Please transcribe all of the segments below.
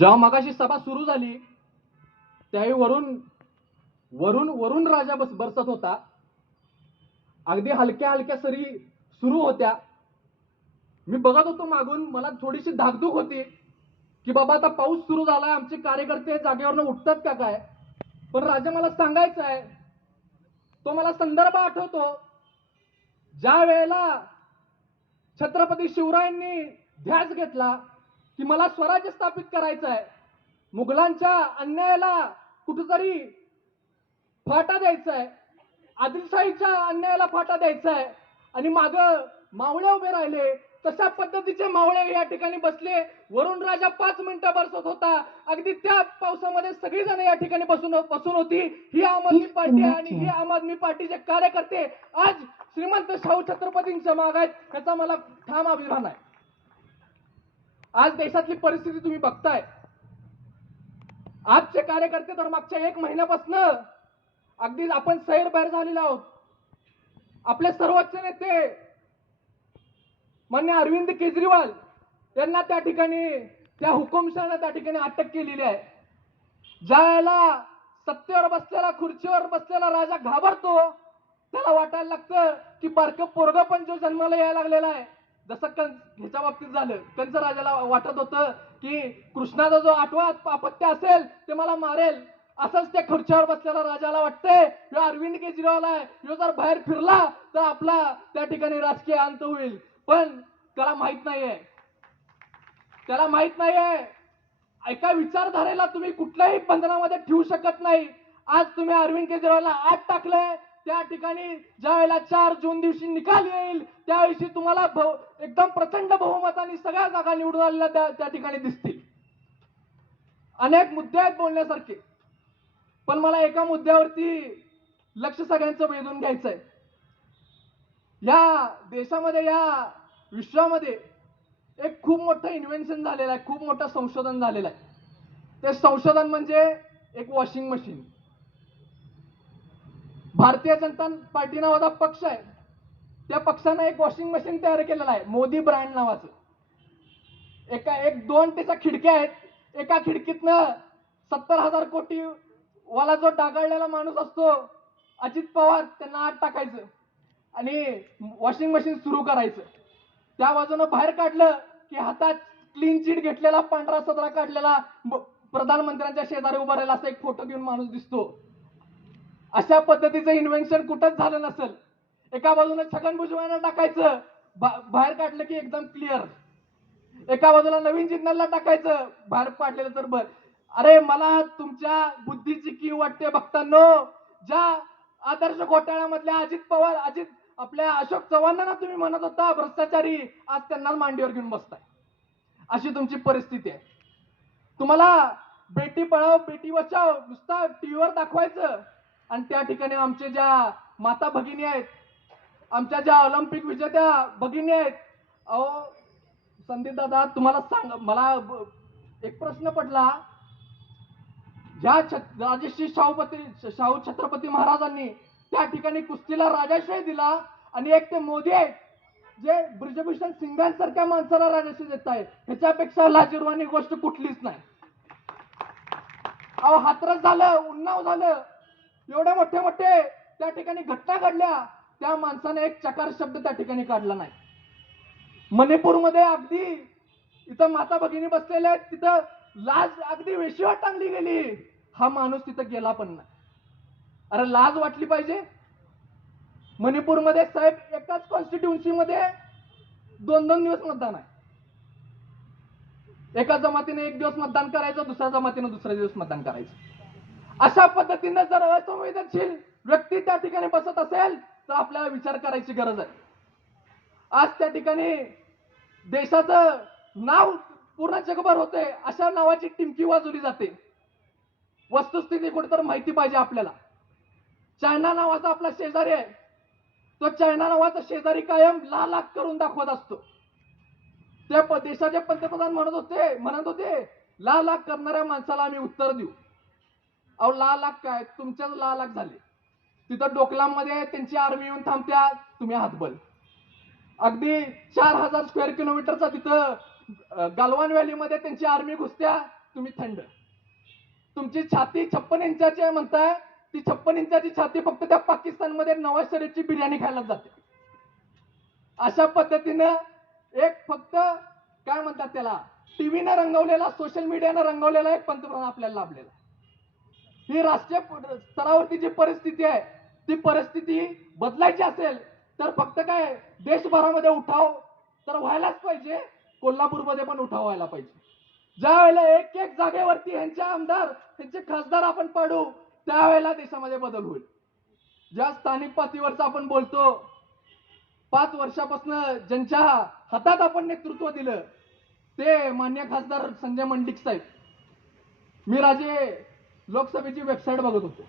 जेव्हा मगाशी सभा सुरू झाली त्यावेळी वरून वरून वरून राजा बस बरसत होता. अगदी हलक्या हलक्या सरी सुरू होत्या. मी बघत होतो मागून मला थोडीशी धाकधूक होती की बाबा आता पाऊस सुरू झालाय आमचे कार्यकर्ते जागेवरनं उठतात का काय? पण राजा मला सांगायचं आहे तो मला संदर्भ आठवतो. ज्या वेळेला छत्रपती शिवरायांनी ध्यास घेतला की मला स्वराज्य स्थापित करायचं आहे मुघलांच्या अन्यायाला कुठेतरी फाटा द्यायचा आहे आदिलशाहीच्या अन्यायाला फाटा द्यायचा आहे आणि माग मावळे उभे राहिले. तशा पद्धतीचे मावळे या ठिकाणी बसले. वरुण राजा पाच मिनिटं बरसत होता. अगदी त्या पावसामध्ये सगळी जण या ठिकाणी बसून बसून होती. ही आम आदमी पार्टी आणि ही आम आदमी पार्टीचे कार्यकर्ते आज श्रीमंत शाहू छत्रपतींच्या माग आहेत. ह्याचा मला ठाम अभिमान आहे. आज देशातली परिस्थिती तुम्ही बघताय. आजचे कार्यकर्ते तर मागच्या एक महिन्यापासून अगदी आपण सैर बाहेर झालेलो आहोत. आपले सर्वोच्च नेते मान्य अरविंद केजरीवाल यांना त्या ठिकाणी त्या हुकुमशाहनं त्या ठिकाणी अटक केलेली आहे. ज्या वेळेला सत्तेवर बसलेला खुर्चीवर बसलेला राजा घाबरतो त्याला वाटायला लागतं की बारकं पोरग पण जो जन्माला यायला लागलेला आहे. जसं कंस ह्याच्या बाबतीत झालं. कंस राजाला वाटत होतं की कृष्णाचा जो आठवा अपत्य असेल ते मला मारेल. असंच त्या खुर्च्यावर बसलेला राजाला वाटतंय ह्यो अरविंद केजरीवाल आहे. ह्यो जर बाहेर फिरला तर आपला त्या ठिकाणी राजकीय अंत होईल. पण त्याला माहीत नाहीये. त्याला माहीत नाहीये. एका विचारधारेला तुम्ही कुठल्याही बंधनामध्ये ठेवू शकत नाही. आज तुम्ही अरविंद केजरीवालला आत टाकलंय त्या ठिकाणी ज्यावेळेला चार जून दिवशी निकाल येईल त्यावेळी तुम्हाला एकदम प्रचंड बहुमताने सगळ्या जागा निवडून आलेल्या त्या ठिकाणी दिसतील. अनेक मुद्दे आहेत बोलण्यासारखे. पण मला एका मुद्द्यावरती लक्ष सगळ्यांचं वेधून घ्यायचं आहे या देशामध्ये या विश्वामध्ये एक खूप मोठं इन्व्हेन्शन झालेलं आहे खूप मोठं संशोधन झालेलं आहे. ते संशोधन म्हणजे एक washing machine Bharatiya Janata party नावाचा पक्ष आहे त्या पक्षानं एक वॉशिंग मशीन तयार केलेलं आहे मोदी ब्रँड नावाचं. एका एक दोन त्याच्या खिडक्या आहेत. एका खिडकीतनं सत्तर हजार कोटी वाला जो डागाळलेला माणूस असतो अजित पवार त्यांना आत टाकायचं आणि वॉशिंग मशीन सुरू करायचं. त्या बाजूनं बाहेर काढलं की हातात क्लीन चिट घेतलेला पांढरा सदरा काढलेला प्रधानमंत्र्यांच्या शेजारी उभा राहिला असा एक फोटो घेऊन माणूस दिसतो. अशा पद्धतीचं इन्व्हेन्शन कुठंच झालं नसेल. एका बाजूने छगन भुजबळांना टाकायचं बाहेर काढलं की एकदम क्लिअर एका बाजूला नवीन जिन्नरला टाकायचं बाहेर पाडलेलं तर बर. अरे मला तुमच्या बुद्धीची की वाटते बघतानो ज्या आदर्श घोटाळ्यामधल्या अजित पवार अजित आपल्या अशोक चव्हाणांना तुम्ही म्हणत होता भ्रष्टाचारी आज त्यांना मांडीवर घेऊन बसताय. अशी तुमची परिस्थिती आहे. तुम्हाला बेटी पळाव बेटी बचाव नुसता टीव्हीवर दाखवायचं आणि त्या ठिकाणी आमचे ज्या माता भगिनी आहेत आमच्या ज्या ऑलिम्पिक विजेत्या भगिनी आहेत अहो संदीप दादा तुम्हाला सांग मला एक प्रश्न पडला. ज्या छत राजश्री शाहूपती शाहू छत्रपती महाराजांनी त्या ठिकाणी कुस्तीला राजाश्रय दिला आणि एक ते मोदी आहेत जे ब्रिजभूषण सिंगांसारख्या माणसाला राजाश्रय देत आहेत ह्याच्यापेक्षा लाजिरवाणी गोष्ट कुठलीच नाही. अहो हातरस झालं उन्नाव झालं. एवढे मोठे मोठे त्या ठिकाणी घटना घडल्या त्या माणसाने एक चकार शब्द त्या ठिकाणी काढला नाही. मणिपूरमध्ये अगदी इथं माता भगिनी बसलेल्या आहेत तिथं लाज अगदी वेशीवर टांगली गेली. हा माणूस तिथं गेला पण नाही. अरे लाज वाटली पाहिजे. मणिपूरमध्ये साहेब एकाच कॉन्स्टिट्युन्सी मध्ये दोन दोन दिवस मतदान आहे. एका जमातीने एक दिवस मतदान करायचं दुसऱ्या जमातीने दुसऱ्या दिवस मतदान करायचं. अशा पद्धतीनं जर असंवेदनशील व्यक्ती त्या ठिकाणी बसत असेल तर आपल्याला विचार करायची गरज आहे. आज त्या ठिकाणी देशाचं नाव पूर्ण जगभर होते अशा नावाची टिमकी वाजवली जाते. वस्तुस्थिती कुठेतरी माहिती पाहिजे आपल्याला. चायना नावाचा आपला शेजारी आहे. तो चायना नावाचा शेजारी कायम लालाक लाख करून दाखवत असतो. त्या देशाचे पंतप्रधान म्हणत होते म्हणत होते ला लाख करणाऱ्या माणसाला आम्ही उत्तर देऊ. अहो ला लाख काय? तुमच्याच ला लाख झाले. तिथं डोकलामध्ये त्यांची आर्मी येऊन थांबत्या. तुम्ही हातबल अगदी चार हजार स्क्वेअर किलोमीटरचा तिथं गालवान व्हॅलीमध्ये त्यांची आर्मी घुसत्या. तुम्ही थंड. तुमची छाती छप्पन इंचाची आहे म्हणताय ती छप्पन इंचाची छाती फक्त त्या पाकिस्तानमध्ये नवाज शरीफची बिर्याणी खायला जाते. अशा पद्धतीनं एक फक्त काय म्हणतात त्याला टीव्हीनं रंगवलेला सोशल मीडियानं रंगवलेला एक पंतप्रधान आपल्याला लाभलेला. ही राष्ट्रीय स्तरावरती जी परिस्थिती आहे ती परिस्थिती बदलायची असेल तर फक्त काय देशभरामध्ये उठाव तर व्हायलाच पाहिजे कोल्हापूरमध्ये पण उठाव व्हायला पाहिजे. ज्या वेळेला एक एक जागेवरती यांचे आमदार त्यांचे खासदार आपण पाडू त्यावेळेला देशामध्ये बदल होईल. ज्या स्थानिक पातळीवरचा आपण बोलतो पाच वर्षापासून ज्यांच्या हातात आपण नेतृत्व दिलं ते मान्य खासदार संजय मंडिक साहेब. मी राजे लोकसभेची वेबसाईट बघत होतो.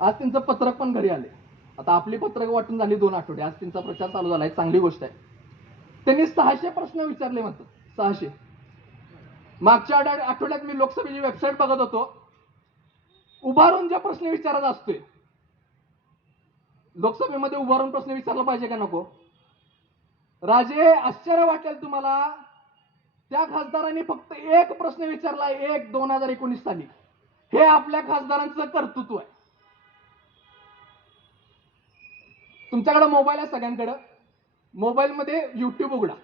आज त्यांचं पत्रक पण घरी आले आता आपली पत्रक वाटून झाली दोन आठवडे. आज त्यांचा प्रचार चालू झाला. एक चांगली गोष्ट आहे. त्यांनी सहाशे प्रश्न विचारले म्हणतात. सहाशे. मागच्या आठवड्यात मी लोकसभेची वेबसाईट बघत होतो. उभारून जे प्रश्न विचारत असतोय लोकसभेमध्ये उभारून प्रश्न विचारला पाहिजे का नको? राजे आश्चर्य वाटेल तुम्हाला. त्या खासदारांनी फक्त एक प्रश्न विचारला एक दोन हजार एकोणीस साली. हे आपल्या खासदारांचं कर्तृत्व आहे. तुमच्याकडे मोबाईल आहे सगळ्यांकडं. मोबाईलमध्ये युट्यूब उघडा.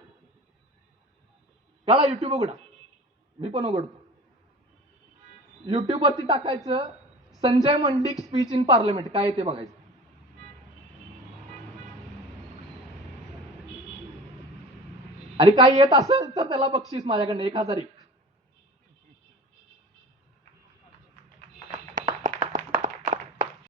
काढा युट्यूब उघडा. मी पण उघडतो. युट्यूबवरती टाकायचं Sanjay Mandik speech in parliament काय ते बघायचं. आणि काय येत असेल तर त्याला बक्षीस माझ्याकडनं एक हजार एक.